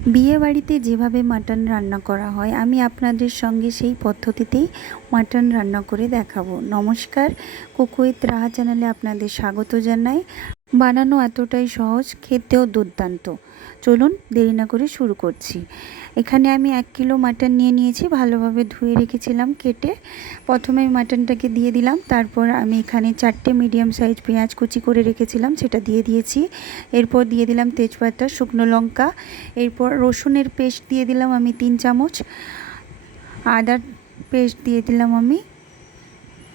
বিয়ে বাড়িতে যেভাবে মাটন রান্না করা হয় আমি আপনাদের সঙ্গে সেই পদ্ধতিতেই মাটন রান্না করে দেখাবো। নমস্কার, কুক উইথ রাহা চ্যানেলে আপনাদের স্বাগত জানাই। বানানো এতটাই সহজ, খেতেও দুর্দান্ত। চলুন দেরি না করে শুরু করছি। এখানে আমি 1 কিলো মাটন নিয়ে নিয়েছি, ভালোভাবে ধুয়ে রেখেছিলাম কেটে। প্রথমে মাটনটাকে দিয়ে দিলাম, তারপর আমি এখানে 4টে মিডিয়াম সাইজ পেঁয়াজ কুচি করে রেখেছিলাম সেটা দিয়ে দিয়েছি। এরপর দিয়ে দিলাম তেজপাতা, শুকনো লঙ্কা, এরপর রসুনের পেস্ট দিয়ে দিলাম আমি 3 চামচ, আদার পেস্ট দিয়ে দিলাম আমি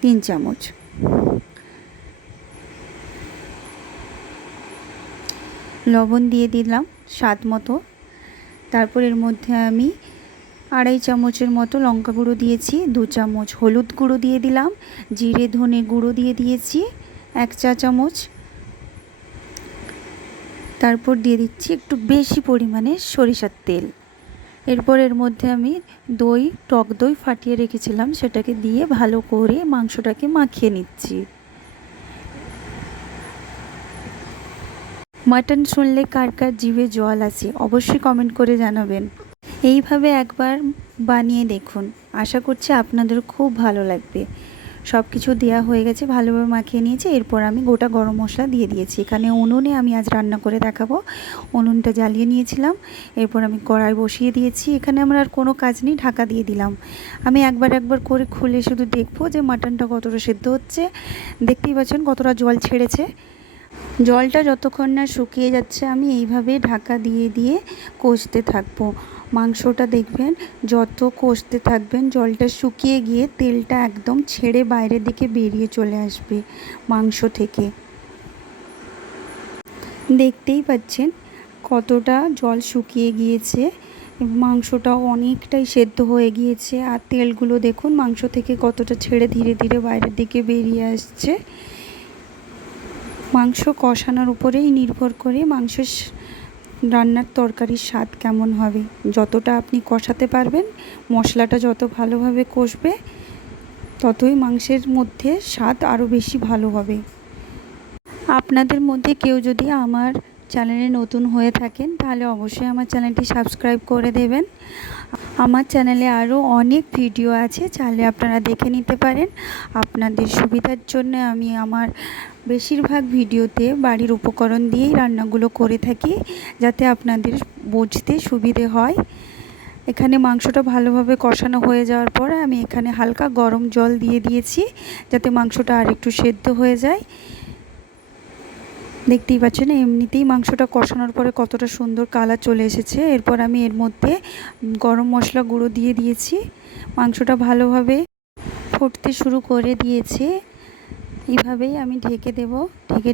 3 চামচ, লবণ দিয়ে দিলাম স্বাদ মতো। তারপর এর মধ্যে আমি 2.5 চামচের মতো লঙ্কা গুঁড়ো দিয়েছি, 2 চামচ হলুদ গুঁড়ো দিয়ে দিলাম, জিরে ধনে গুঁড়ো দিয়ে দিয়েছি 1 চা চামচ। তারপর দিয়ে দিচ্ছি একটু বেশি পরিমাণে সরিষার তেল। এরপর এর মধ্যে আমি টক দই ফাটিয়ে রেখেছিলাম সেটাকে দিয়ে ভালো করে মাংসটাকে মাখিয়ে নিচ্ছি। মাটন শুনলে কার কার জিভে জল আসে অবশ্যই কমেন্ট করে জানাবেন। এইভাবে একবার বানিয়ে দেখুন, আশা করছি আপনাদের খুব ভালো লাগবে। সব কিছু দেওয়া হয়ে গেছে, ভালোভাবে মাখিয়ে নিয়েছি। এরপর আমি গোটা গরম মশলা দিয়ে দিয়েছি। এখানে উনুনে আমি আজ রান্না করে দেখাবো। উনুনটা জ্বালিয়ে নিয়েছিলাম, এরপর আমি কড়াই বসিয়ে দিয়েছি। এখানে আমার আর কোনো কাজ নেই, ঢাকা দিয়ে দিলাম। আমি একবার করে খুলে শুধু দেখবো যে মাটনটা কতটা সেদ্ধ হচ্ছে। দেখতেই পাচ্ছেন কতটা জল ছেড়েছে। জলটা যতক্ষণ না শুকিয়ে যাচ্ছে আমি এইভাবে ঢাকা দিয়ে দিয়ে কষতে থাকবো। মাংসটা দেখবেন যত কষতে থাকবেন জলটা শুকিয়ে গিয়ে তেলটা একদম ছেড়ে বাইরের দিকে বেরিয়ে চলে আসবে মাংস থেকে। দেখতেই পাচ্ছেন কতটা জল শুকিয়ে গিয়েছে, মাংসটাও অনেকটাই সেদ্ধ হয়ে গিয়েছে। আর তেলগুলো দেখুন মাংস থেকে কতটা ছেড়ে ধীরে ধীরে বাইরের দিকে বেরিয়ে আসছে। মাংস কষানোর উপরেই নির্ভর করে মাংসের রান্নার তরকারির স্বাদ কেমন হবে। যতটা আপনি কষাতে পারবেন, মশলাটা যত ভালোভাবে কষবে, ততই মাংসের মধ্যে স্বাদ আরও বেশি ভালো হবে। আপনাদের মধ্যে কেউ যদি আমার চ্যানেলে নতুন হয়ে থাকেন তাহলে অবশ্যই আমার চ্যানেলটি সাবস্ক্রাইব করে দেবেন। আমার চ্যানেলে আরও অনেক ভিডিও আছে, চাইলে আপনারা দেখে নিতে পারেন। আপনাদের সুবিধার জন্য আমি আমার বেশিরভাগ ভিডিওতে বাড়ির উপকরণ দিয়েই রান্নাগুলো করে থাকি, যাতে আপনাদের বুঝতে সুবিধে হয়। এখানে মাংসটা ভালোভাবে কষানো হয়ে যাওয়ার পর আমি এখানে হালকা গরম জল দিয়ে দিয়েছি, যাতে মাংসটা আরেকটু সেদ্ধ হয়ে যায়। দেখতেই পাচ্ছেন এমনিতেই মাংসটা কষানোর পরে কতটা সুন্দর কালার চলে এসেছে। এরপর আমি এর মধ্যে গরম মশলা গুঁড়ো দিয়ে দিয়েছি। মাংসটা ভালোভাবে ফুটতে শুরু করে দিয়েছে। এইভাবেই আমি ঢেকে দেব,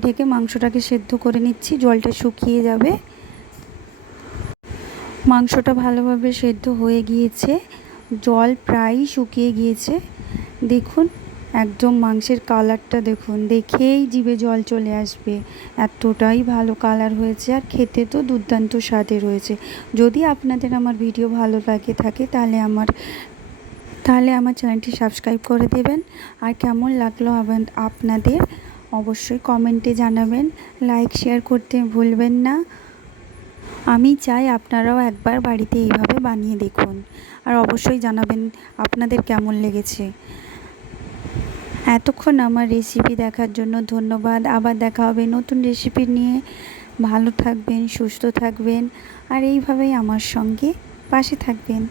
ঢেকে মাংসটাকে সেদ্ধ করে নিচ্ছি, জলটা শুকিয়ে যাবে। মাংসটা ভালোভাবে সেদ্ধ হয়ে গিয়েছে, জল প্রায় শুকিয়ে গিয়েছে। দেখুন একদম মাংসের কালারটা দেখুন, দেখেই জিভে জল চলে আসবে, এতটাই ভালো কালার হয়েছে। আর খেতে তো দুর্দান্ত স্বাদে রয়েছে। যদি আপনাদের আমার ভিডিও ভালো লাগে থাকে তাহলে আমার চ্যানেলটি সাবস্ক্রাইব করে দেবেন। আর কেমন লাগলো আপনাদের অবশ্যই কমেন্টে জানাবেন, লাইক শেয়ার করতে ভুলবেন না। আমি চাই আপনারাও একবার বাড়িতে এইভাবে বানিয়ে দেখুন, আর অবশ্যই জানাবেন আপনাদের কেমন লেগেছে। এতক্ষণ আমার রেসিপি দেখার জন্য ধন্যবাদ। আবার দেখা হবে নতুন রেসিপি নিয়ে। ভালো থাকবেন, সুস্থ থাকবেন, আর এইভাবেই আমার সঙ্গে পাশে থাকবেন।